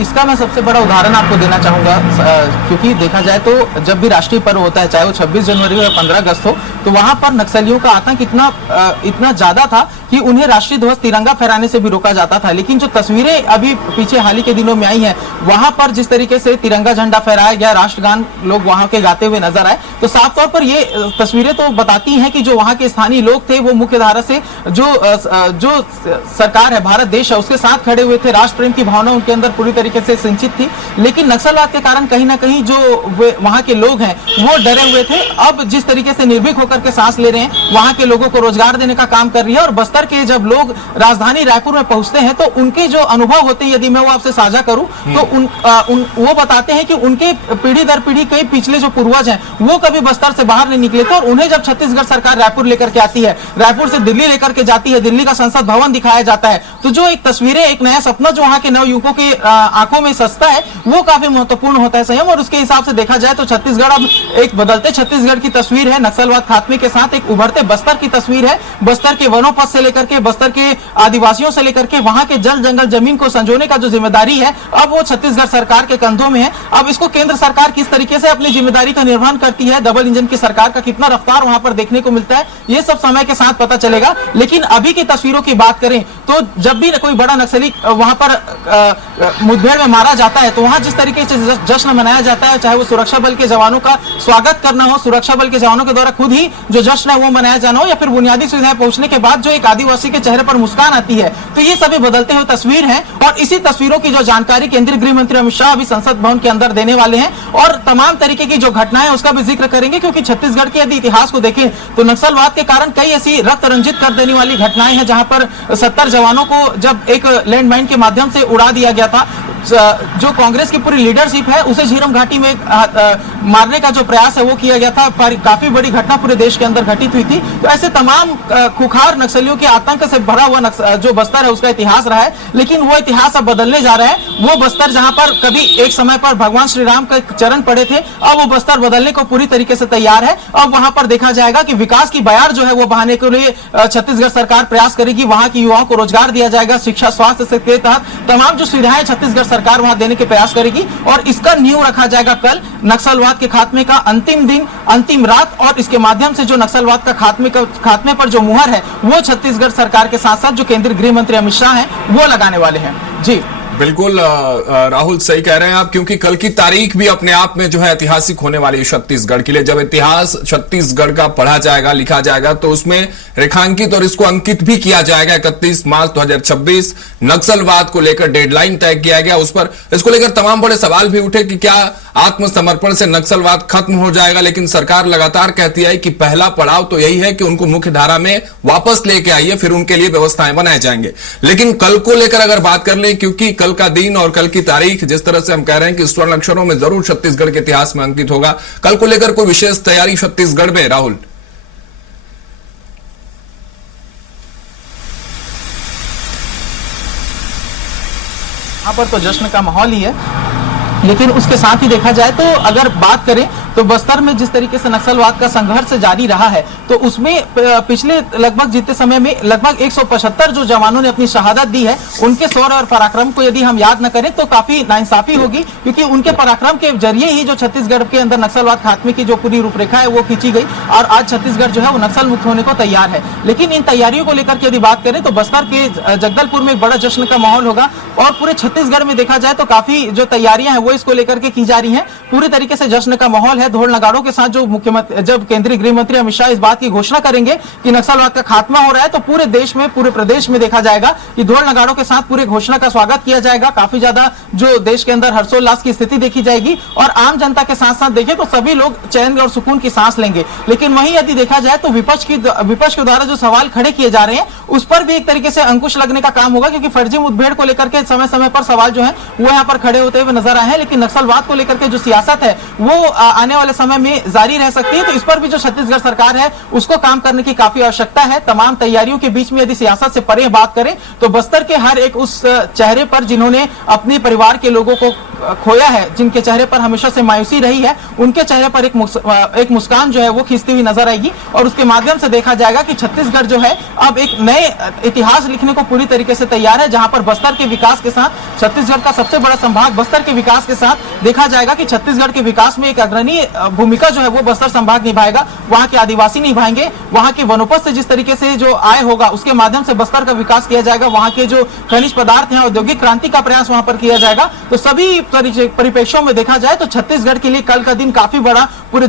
इसका मैं सबसे बड़ा उदाहरण आपको देना चाहूंगा, क्योंकि देखा जाए तो जब भी राष्ट्रीय पर्व होता है, चाहे वो 26 जनवरी हो या 15 अगस्त हो, तो वहां पर नक्सलियों का आतंक इतना ज्यादा था कि उन्हें राष्ट्रीय ध्वज तिरंगा फहराने से भी रोका जाता था। लेकिन जो तस्वीरें अभी पीछे हाल ही के दिनों में आई हैं, वहां पर जिस तरीके से तिरंगा झंडा फहराया गया, राष्ट्रगान लोग वहां के गाते हुए नजर आए, तो साफ तौर पर ये तस्वीरें तो बताती हैं कि जो वहां के स्थानीय लोग थे वो मुख्य धारा से जो सरकार है, भारत देश है, उसके साथ खड़े हुए थे। राष्ट्र प्रेम की भावना उनके अंदर पूरी तरीके से सिंचित थी। लेकिन नक्सलवाद के कारण कहीं ना कहीं जो वहां के लोग हैं वो डरे हुए थे। अब जिस तरीके से निर्भीक होकर के सांस ले रहे हैं, वहां के लोगों को रोजगार देने का काम कर रही है। और बस्तर के जब लोग राजधानी रायपुर में पहुंचते हैं तो उनके जो अनुभव होते हैं, यदि मैं वो आपसे साझा करूं तो वो बताते हैं कि उनके पीढ़ी दर पीढ़ी कई पिछले जो पूर्वज हैं वो कभी बस्तर से बाहर नहीं निकले थे। और उन्हें जब छत्तीसगढ़ सरकार रायपुर लेकर के आती है, रायपुर से दिल्ली लेकर के जाती है, दिल्ली का संसद भवन दिखाया जाता है, तो जो एक तस्वीरें, एक नया सपना जो वहां के नवयुवकों की आंखों में सस्ता है, वो काफी महत्वपूर्ण होता है संयम। और उसके हिसाब से देखा जाए तो छत्तीसगढ़ अब एक बदलते छत्तीसगढ़ की तस्वीर है। नक्सलवाद खात्मे के साथ एक उभरते बस्तर की तस्वीर है। बस्तर के वनोपज से लेकर के, बस्तर के आदिवासियों से लेकर के वहां के जल जंगल जमीन को संजोने का जो जिम्मेदारी है, अब वो छत्तीसगढ़ सरकार के कंधों में है। अब इसको केंद्र सरकार किस तरीके से अपनी जिम्मेदारी का निर्वहन करती है, डबल इंजन की सरकार का कितना रफ्तार वहां पर देखने को मिलता है, ये सब समय के साथ पता चलेगा। लेकिन अभी की तस्वीरों की बात करें तो जब भी कोई बड़ा नक्सली वहां पर मुठभेड़ में मारा जाता है, तो वहां जिस तरीके से जश्न मनाया जाता है, चाहे वो सुरक्षा बल के जवानों का स्वागत करना हो, सुरक्षा बल के जवानों के द्वारा खुद ही जो जश्न है वो मनाया जाना हो, या फिर बुनियादी सुविधाएं पहुंचने के बाद जो एक आदिवासी के चेहरे पर मुस्कान आती है, तो ये सभी बदलते हुए तस्वीर है। और इसी तस्वीरों की जो जानकारी केंद्रीय गृह मंत्री अमित शाह अभी संसद भवन के अंदर देने वाले हैं, और तमाम तरीके की जो घटनाएं उसका भी जिक्र करेंगे। क्योंकि छत्तीसगढ़ के यदि इतिहास को देखें तो नक्सलवाद के कारण कई ऐसी रक्त रंजित कर देने वाली घटनाएं हैं, जहां पर 70 जवानों को जब एक लैंडमाइन के माध्यम से उड़ा दिया गया था। जो कांग्रेस की पूरी लीडरशिप है उसे झीरम घाटी में मारने का जो प्रयास है वो किया गया था। काफी बड़ी घटना पूरे देश के अंदर घटित हुई थी। तो ऐसे तमाम खुखार नक्सलियों के आतंक से भरा हुआ जो बस्तर है उसका इतिहास रहा है। लेकिन वो इतिहास अब बदलने जा रहा है। वो बस्तर जहां पर कभी एक समय पर भगवान श्री राम का चरण पड़े थे, अब वो बस्तर बदलने को पूरी तरीके से तैयार है। अब वहां पर देखा जाएगा कि विकास की बयार जो है वो बहाने के लिए छत्तीसगढ़ सरकार प्रयास करेगी। वहां की युवाओं को रोजगार दिया जाएगा, शिक्षा स्वास्थ्य से के तहत तमाम जो सुविधाएं छत्तीसगढ़ सरकार वहां देने के प्रयास करेगी। और इसका नींव रखा जाएगा कल नक्सलवाद के खात्मे का अंतिम दिन, अंतिम रात। और इसके माध्यम से जो नक्सलवाद का खात्मे पर जो मुहर है वो छत्तीसगढ़ सरकार के साथ साथ जो केंद्रीय गृह मंत्री अमित शाह हैं वो लगाने वाले हैं। जी बिल्कुल राहुल, सही कह रहे हैं आप, क्योंकि कल की तारीख भी अपने आप में जो है ऐतिहासिक होने वाली है छत्तीसगढ़ के लिए। जब इतिहास छत्तीसगढ़ का पढ़ा जाएगा, लिखा जाएगा, तो उसमें रेखांकित और इसको अंकित भी किया जाएगा। 31 मार्च 2026 नक्सलवाद को लेकर डेडलाइन तय किया गया। उस पर इसको लेकर तमाम बड़े सवाल भी उठे कि क्या आत्मसमर्पण से नक्सलवाद खत्म हो जाएगा। लेकिन सरकार लगातार कहती है कि पहला पड़ाव तो यही है कि उनको मुख्य धारा में वापस लेके आइए, फिर उनके लिए व्यवस्थाएं बनाए जाएंगे। लेकिन कल को लेकर अगर बात कर लें, क्योंकि कल का दिन और कल की तारीख जिस तरह से हम कह रहे हैं कि स्वर्ण अक्षरों में जरूर छत्तीसगढ़ के इतिहास में अंकित होगा, कल को लेकर कोई विशेष तैयारी छत्तीसगढ़ में? राहुल, यहाँ पर तो जश्न का माहौल ही है। लेकिन उसके साथ ही देखा जाए तो अगर बात करें तो बस्तर में जिस तरीके से नक्सलवाद का संघर्ष जारी रहा है, तो उसमें पिछले लगभग जितने समय में लगभग 175 जो जवानों ने अपनी शहादत दी है, उनके शौर्य और पराक्रम को यदि हम याद न करें तो काफी नाइंसाफी होगी। क्योंकि उनके पराक्रम के जरिए ही जो छत्तीसगढ़ के अंदर नक्सलवाद खात्मे की जो पूरी रूपरेखा है वो खींची गई, और आज छत्तीसगढ़ जो है वो नक्सल मुक्त होने को तैयार है। लेकिन इन तैयारियों को लेकर के यदि बात करें तो बस्तर के जगदलपुर में एक बड़ा जश्न का माहौल होगा। और पूरे छत्तीसगढ़ में देखा जाए तो काफी जो तैयारियां हैं वो इसको लेकर के की जा रही हैं। पूरी तरीके से जश्न का माहौल है। ढोल नगाड़ों के साथ जो मुख्यमंत्री, जब केंद्रीय गृह मंत्री अमित शाह इस बात की घोषणा करेंगे कि नक्सलवाद का खात्मा हो रहा है, तो पूरे देश में, पूरे प्रदेश में देखा जाएगा कि ढोल नगाड़ों के साथ पूरे घोषणा का स्वागत किया जाएगा। काफी ज्यादा जो देश के अंदर हर्षोल्लास की स्थिति देखी जाएगी। और आम जनता के साथ साथ देखें तो सभी लोग चैन और सुकून की सांस लेंगे। लेकिन वहीं यदि देखा जाए तो विपक्ष के द्वारा जो सवाल खड़े किए जा रहे हैं उस पर भी एक तरीके से अंकुश लगने का काम होगा। क्योंकि फर्जी मुठभेड़ को लेकर के समय समय पर सवाल जो है वो यहाँ पर खड़े होते हुए नजर आए हैं। लेकिन नक्सलवाद को लेकर के जो सियासत है वो आने वाले समय में जारी रह सकती है। तो इस पर भी जो छत्तीसगढ़ सरकार है उसको काम करने की काफी आवश्यकता है। तमाम तैयारियों के बीच में यदि सियासत से परे बात करें तो बस्तर के हर एक उस चेहरे पर जिन्होंने अपने परिवार के लोगों को खोया है, जिनके चेहरे पर हमेशा से मायूसी रही है, उनके चेहरे पर एक मुस्कान जो है वो खिंचती हुई नजर आएगी और उसके माध्यम से देखा जाएगा कि छत्तीसगढ़ जो है अब एक नए इतिहास लिखने को पूरी तरीके से तैयार है, जहां पर बस्तर के विकास के साथ छत्तीसगढ़ का सबसे बड़ा संभाग बस्तर के विकास के साथ देखा जाएगा कि छत्तीसगढ़ के विकास में एक अग्रणी भूमिका जो है वो बस्तर संभाग निभाएगा। वहां के आदिवासी निभाएंगे, वहां के वनोपज से जिस तरीके से जो आय होगा उसके माध्यम से बस्तर का विकास किया जाएगा, वहां के जो खनिज पदार्थ हैं, औद्योगिक क्रांति का प्रयास वहां पर किया जाएगा। तो सभी परिप्रेक्ष्यों में देखा जाए तो छत्तीसगढ़ के लिए कल का दिन काफी बड़ा, पूरे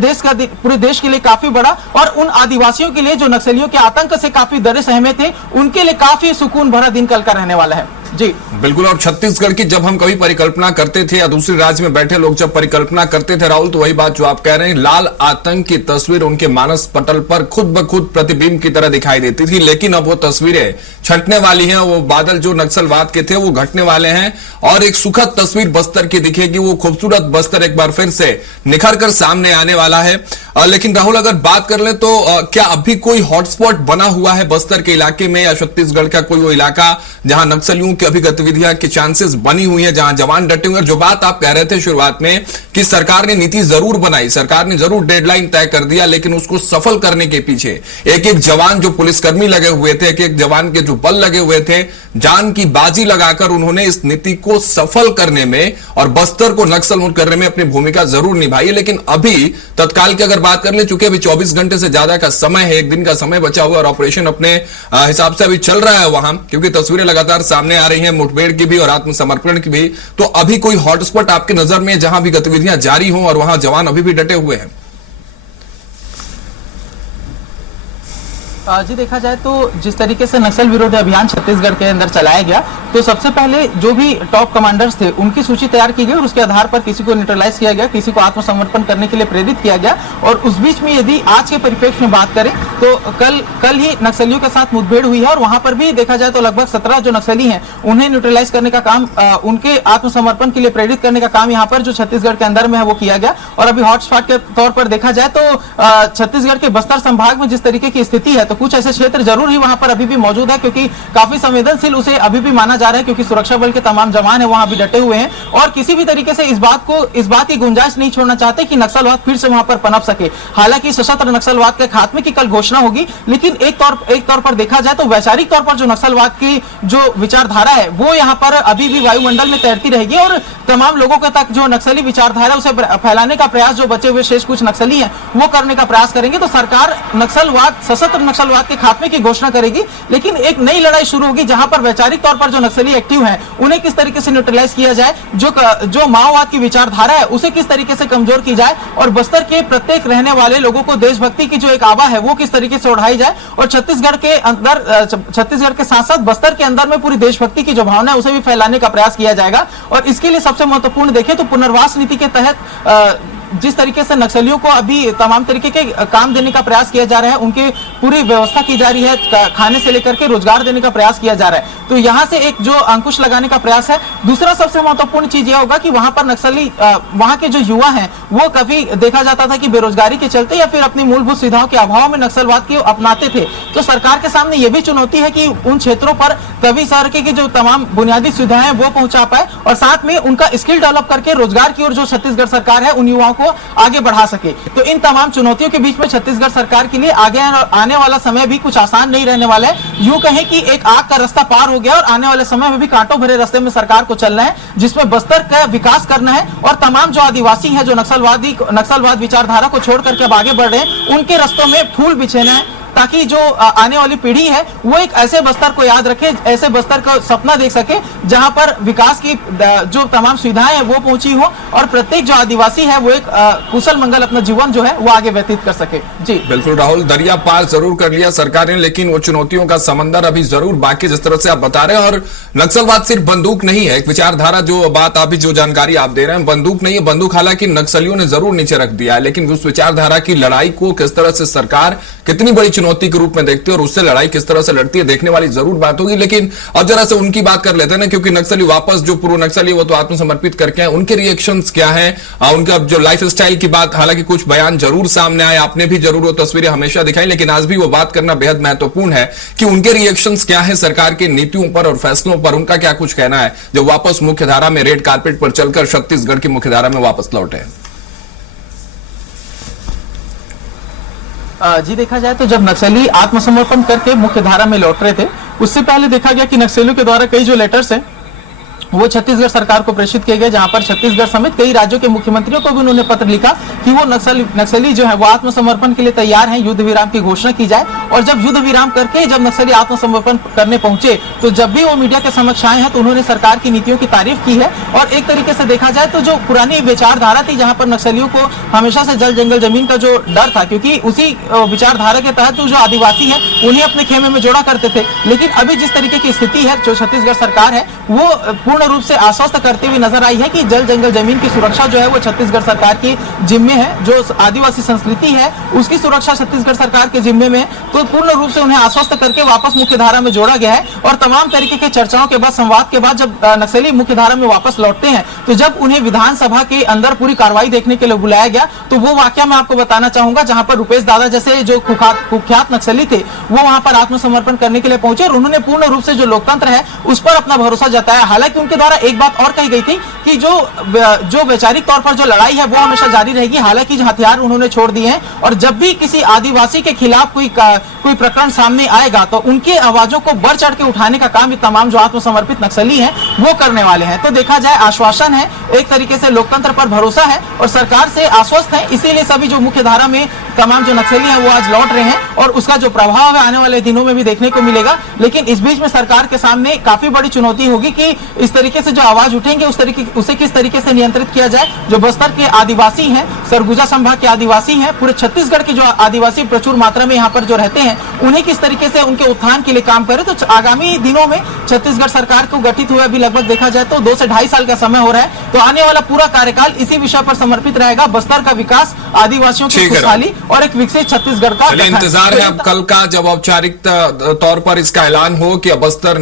देश के लिए काफी बड़ा और उन आदिवासियों के लिए जो नक्सलियों के आतंक से काफी डरे सहमे थे, उनके लिए काफी सुकून भरा दिन कल का रहने वाला है। जी बिल्कुल। और छत्तीसगढ़ की जब हम कभी परिकल्पना करते थे या दूसरे राज्य में बैठे लोग जब परिकल्पना करते थे राहुल, तो वही बात जो आप कह रहे हैं, लाल आतंक की तस्वीर उनके मानस पटल पर खुद ब खुद प्रतिबिंब की तरह दिखाई देती थी। लेकिन अब वो तस्वीरें छटने वाली हैं, वो बादल जो नक्सलवाद के थे वो घटने वाले हैं और एक सुखद तस्वीर बस्तर की दिखेगी। वो खूबसूरत बस्तर एक बार फिर से निखर कर सामने आने वाला है। लेकिन राहुल, अगर बात कर ले तो क्या अभी कोई हॉटस्पॉट बना हुआ है बस्तर के इलाके में या छत्तीसगढ़ का कोई वो इलाका जहां नक्सलियों की अभी गतिविधियां की चांसेस बनी हुई है, जहां जवान डटे हुए हैं? जो बात आप कह रहे थे शुरुआत में कि सरकार ने नीति जरूर बनाई, सरकार ने जरूर डेडलाइन तय कर दिया, लेकिन उसको सफल करने के पीछे एक एक जवान जो पुलिसकर्मी लगे हुए थे, एक एक जवान के जो बल लगे हुए थे, जान की बाजी लगाकर उन्होंने इस नीति को सफल करने में और बस्तर को नक्सल मुक्त करने में अपनी भूमिका जरूर निभाई है। लेकिन अभी तत्काल की अगर बात कर ले, चूंकि अभी 24 घंटे से ज्यादा का समय है, एक दिन का समय बचा हुआ और ऑपरेशन अपने हिसाब से अभी चल रहा है वहां, क्योंकि तस्वीरें लगातार सामने आ रही हैं मुठभेड़ की भी और आत्मसमर्पण की भी। तो अभी कोई हॉटस्पॉट आपके नजर में जहां भी गतिविधियां जारी हों और वहां जवान अभी भी डटे हुए हैं? जी देखा जाए तो जिस तरीके से नक्सल विरोधी अभियान छत्तीसगढ़ के अंदर चलाया गया, तो सबसे पहले जो भी टॉप कमांडर्स थे उनकी सूची तैयार की गई और उसके आधार पर किसी को न्यूट्रलाइज किया गया, किसी को आत्मसमर्पण करने के लिए प्रेरित किया गया। और उस बीच में यदि आज के परिप्रेक्ष्य में बात करें तो कल ही नक्सलियों के साथ मुठभेड़ हुई है और वहां पर भी देखा जाए तो लगभग 17 जो नक्सली हैं उन्हें न्यूट्रलाइज करने का काम, उनके आत्मसमर्पण के लिए प्रेरित करने का काम यहाँ पर जो छत्तीसगढ़ के अंदर में है वो किया गया। और अभी हॉटस्पॉट के तौर पर देखा जाए तो छत्तीसगढ़ के बस्तर संभाग में जिस तरीके की स्थिति है, तो कुछ ऐसे क्षेत्र जरूर ही वहां पर अभी भी मौजूद है, क्योंकि काफी संवेदनशील उसे अभी भी माना जा रहा है, क्योंकि सुरक्षा बल के तमाम जवान है वहां भी डटे हुए हैं और किसी भी तरीके से इस बात की गुंजाइश नहीं छोड़ना चाहते कि नक्सलवाद फिर से वहां पर पनप सके। हालांकि सशस्त्र नक्सलवाद के खात्मे की कल घोषणा होगी, लेकिन एक तौर पर देखा जाए तो वैचारिक तौर पर जो नक्सलवाद की जो विचारधारा है वो यहाँ पर अभी भी वायुमंडल में तैरती रहेगी और तमाम लोगों के तक जो नक्सली विचारधारा है उसे फैलाने का प्रयास जो बचे हुए शेष कुछ नक्सली हैं वो करने का प्रयास करेंगे। तो सरकार नक्सलवाद, सशस्त्र नक्सलवाद के खात्मे की घोषणा करेगी, लेकिन एक नई लड़ाई शुरू होगी जहां पर वैचारिक तौर पर जो नक्सली एक्टिव हैं उन्हें किस तरीके से न्यूट्रलाइज किया जाए, जो माओवाद की विचारधारा है उसे किस तरीके से कमजोर की जाए और बस्तर के प्रत्येक रहने वाले लोगों को देशभक्ति की जो एक आभा है वो किस तरीके से उड़ाई जाए और छत्तीसगढ़ के साथ साथ बस्तर के अंदर में पूरी देशभक्ति की जो भावना है उसे भी फैलाने का प्रयास किया जाएगा। और इसके लिए सबसे महत्वपूर्ण देखें तो पुनर्वास नीति के तहत जिस तरीके से नक्सलियों को अभी तमाम तरीके के काम देने का प्रयास किया जा रहा है, उनके पूरी व्यवस्था की जा रही है, खाने से लेकर के रोजगार देने का प्रयास किया जा रहा है, तो यहां से एक जो अंकुश लगाने का प्रयास है। दूसरा सबसे महत्वपूर्ण चीज यह होगा कि वहां पर नक्सली, वहां के जो युवा हैं वो कभी देखा जाता था कि बेरोजगारी के चलते या फिर अपनी मूलभूत सुविधाओं के अभाव में नक्सलवाद की अपनाते थे। तो सरकार के सामने यह भी चुनौती है कि उन क्षेत्रों पर तभी सर की जो तमाम बुनियादी सुविधाएं वो पहुंचा पाए और साथ में उनका स्किल डेवलप करके रोजगार की ओर जो छत्तीसगढ़ सरकार है उन युवाओं को आगे बढ़ा सके। तो इन तमाम चुनौतियों के बीच में छत्तीसगढ़ सरकार के लिए आगे आने वाला समय भी कुछ आसान नहीं रहने वाला है। यूं कहें कि एक आग का रास्ता पार हो गया और आने वाले समय में भी कांटों भरे रास्ते में सरकार को चलना है, जिसमें बस्तर का विकास करना है और तमाम जो आदिवासी हैं जो नक्सलवाद विचारधारा को छोड़ करके अब आगे बढ़ रहे हैं उनके रास्तों में फूल बिछेना है, ताकि जो आने वाली पीढ़ी है वो एक ऐसे बस्तर को याद रखे, ऐसे बस्तर का सपना देख सके जहां पर विकास की जो तमाम सुविधाएं हैं वो पहुंची हो और प्रत्येक जो आदिवासी है वो एक कुशल मंगल अपना जीवन जो है वो आगे व्यतीत कर सके। जी बिल्कुल राहुल, दरिया पार जरूर कर लिया सरकार ने, लेकिन वो चुनौतियों का समंदर अभी जरूर बाकी, जिस तरह से आप बता रहे हैं। और नक्सलवाद सिर्फ बंदूक नहीं है, एक विचारधारा, जो बात आप जो जानकारी आप दे रहे हैं, बंदूक नहीं है। बंदूक हालांकि नक्सलियों ने जरूर नीचे रख दिया है, लेकिन उस विचारधारा की लड़ाई को किस तरह से सरकार कितनी बड़ी चुनौती के रूप में देखती है और उससे लड़ाई किस तरह से लड़ती है देखने वाली जरूर बात होगी। लेकिन अब जरा से उनकी बात कर लेते हैं ना, क्योंकि नक्सली वापस जो पूर्व नक्सली वो तो आत्मसमर्पित करके हैं, उनके रिएक्शंस क्या हैं, उनका जो लाइफ स्टाइल की बात, हालांकि कुछ बयान जरूर सामने आए, आपने भी जरूर वो तस्वीरें हमेशा दिखाई, लेकिन आज भी वो बात करना बेहद महत्वपूर्ण है कि उनके रिएक्शंस क्या है सरकार की नीतियों पर और फैसलों पर, उनका क्या कुछ कहना है जो वापस मुख्यधारा में रेड कारपेट पर चलकर छत्तीसगढ़ की मुख्यधारा में वापस लौटे। जी देखा जाए तो जब नक्सली आत्मसमर्पण करके मुख्य धारा में लौट रहे थे, उससे पहले देखा गया कि नक्सलियों के द्वारा कई जो लेटर्स हैं वो छत्तीसगढ़ सरकार को प्रेषित किए गए, जहां पर छत्तीसगढ़ समेत कई राज्यों के मुख्यमंत्रियों को भी उन्होंने पत्र लिखा कि वो नक्सली जो है वो आत्मसमर्पण के लिए तैयार हैं, युद्ध विराम की घोषणा की जाए। और जब युद्ध विराम करके जब नक्सली आत्मसमर्पण करने पहुंचे तो जब भी वो मीडिया के समक्ष आए हैं तो उन्होंने सरकार की नीतियों की तारीफ की है। और एक तरीके से देखा जाए तो जो पुरानी विचारधारा थी, जहां पर नक्सलियों को हमेशा से जल जंगल जमीन का जो डर था, क्योंकि उसी विचारधारा के तहत जो आदिवासी है उन्हें अपने खेमे में जोड़ा करते थे, लेकिन अभी जिस तरीके की स्थिति है, जो छत्तीसगढ़ सरकार है वो पूर्ण रूप से आश्वस्त करते हुए नजर आई है कि जल जंगल जमीन की सुरक्षा जो है वो छत्तीसगढ़ सरकार की जिम्मे है। जो आदिवासी संस्कृति है उसकी सुरक्षा छत्तीसगढ़ सरकार के जिम्मे में है, तो पूर्ण रूप से उन्हें आश्वस्त करके वापस मुख्यधारा में जोड़ा गया है। और तमाम तरीके के चर्चाओं के बाद, संवाद के बाद जब नक्सली मुख्यधारा में वापस लौटते हैं तो जब उन्हें विधानसभा के अंदर पूरी कार्रवाई देखने के लिए बुलाया गया तो वो वाकया मैं आपको बताना चाहूंगा, जहां पर रुपेश दादा जैसे जो कुख्यात नक्सली थे वो वहां पर आत्मसमर्पण करने के लिए पहुंचे और उन्होंने पूर्ण रूप से जो लोकतंत्र है उस पर अपना भरोसा जताया। हालांकि उनके द्वारा एक बात और कही गई थी कि जो वैचारिक तौर पर जो लड़ाई है वो हमेशा जारी रहेगी, हालांकि हथियार उन्होंने छोड़ दिए हैं और जब भी किसी आदिवासी के खिलाफ कोई प्रकरण सामने आएगा तो उनकी आवाजों को बढ़ चढ़ के उठाने का काम तमाम जो आत्मसमर्पित नक्सली हैं वो करने वाले हैं। तो देखा जाए आश्वासन है, एक तरीके से लोकतंत्र पर भरोसा है और सरकार से आश्वस्त है, इसीलिए सभी जो मुख्य धारा में तमाम जो नक्सली हैं वो आज लौट रहे हैं और उसका जो प्रभाव है आने वाले दिनों में भी देखने को मिलेगा। लेकिन इस बीच में सरकार के सामने काफी बड़ी चुनौती होगी कि इस तरीके से जो आवाज उठेंगे उसे किस तरीके से नियंत्रित किया जाए। जो बस्तर के आदिवासी हैं, सरगुजा संभाग के आदिवासी हैं, पूरे छत्तीसगढ़ के जो आदिवासी प्रचुर मात्रा में यहाँ पर जो रहते हैं उन्हें किस तरीके से उनके उत्थान के लिए काम करे। तो आगामी दिनों में छत्तीसगढ़ सरकार को गठित हुए अभी लगभग देखा जाए तो 2 से 2.5 साल का समय हो रहा है, तो आने वाला पूरा कार्यकाल इसी विषय पर समर्पित रहेगा, बस्तर का विकास, आदिवासियों की खुशहाली और एक विकसित छत्तीसगढ़ का। इंतजार है अब कल का, जब औपचारिक तौर पर इसका ऐलान हो कि बस्तर